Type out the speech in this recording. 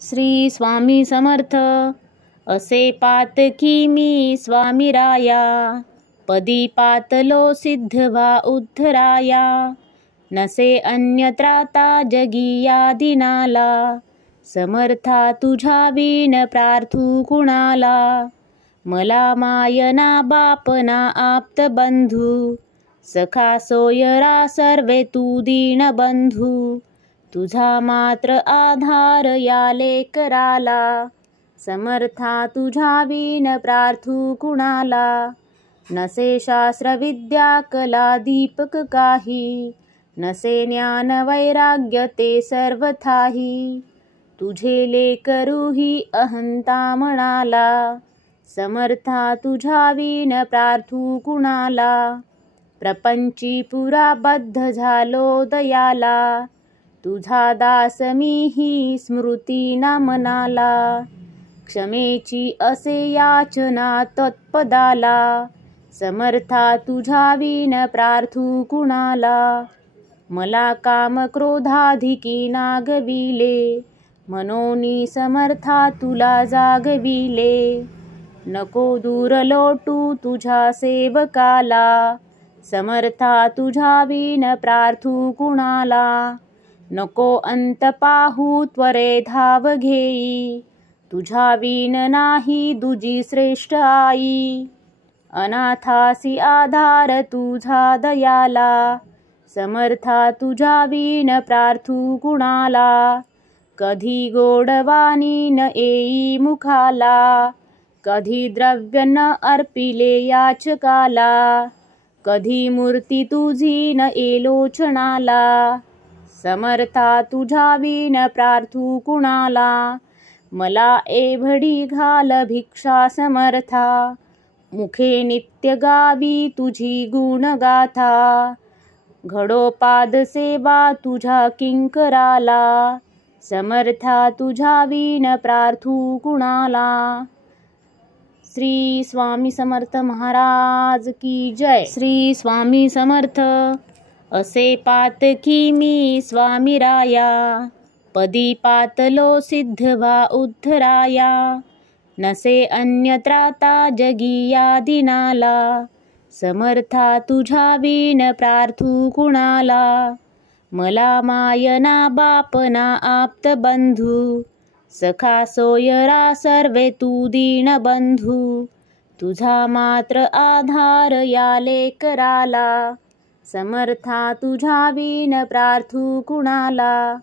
श्री स्वामी समर्थ. असे पातकी मी स्वामीराया, पदी पातलो सिद्धवा उद्धराया. नसे अन्यत्राता जगी या दिनाला, समर्था तुझा विन प्रार्थू कुणाला. मला मायना बापना आप्त बंधू, सखा सोयरा सर्वे तू दीन बंधू. तुझा मात्र आधार या लेकराला, समर्था तुझा विन प्रार्थू कुणाला. नसे शास्त्र विद्या कला दीपक काही, नसे ज्ञान वैराग्य ते सर्वथाही. तुझे लेकरू ही अहंता म्हणाला, समर्था तुझा विन प्रार्थू कुणाला. प्रपंची पुरा बद्ध झालो दयाला, तुझा दास मीही स्मृती ना मनाला. क्षमेची असे याचना तत्पदाला, समर्था तुझा विन प्रार्थू कुणाला. मला काम क्रोधाधिकी नागविले, मनोनी समर्था तुला जागविले. नको दूर लोटू तुझ्या सेवकाला, समर्था तुझा विन प्रार्थू कुणाला. नको अंत पाहू त्वरे धाव घेई, तुझ्या विन नाही दुजी श्रेष्ठ आई. अनाथासी आधार तुझा दयाला, समर्था तुझा विन प्रार्थू कुणाला. कधी गोडवाणी न येई मुखाला, कधी द्रव्य न अर्पिले याचकाला. कधी मूर्ती तुझी न येलोचनाला, समर्था तुझा विन प्रार्थू कुणाला. मला एवढी घाल भिक्षा समर्था, मुखे नित्य गावी तुझी गुणगाथा. घडो पाद सेवा तुझ्या किंकराला, समर्था तुझा विन प्रार्थू कुणाला. श्री स्वामी समर्थ महाराज की जय. श्री स्वामी समर्थ. असे पातकी मी स्वामीराया, पदी पातलो सिद्धवा उद्धराया. नसे अन्यत्राता जगी या दिनाला, समर्था तुझा विन प्रार्थू कुणाला. मला मायना बापना आप्त बंधू, सखा सोयरा सर्वे तू दीन बंधू. तुझा मात्र आधार या लेकराला, समर्था तुझा विन प्रार्थू कुणाला.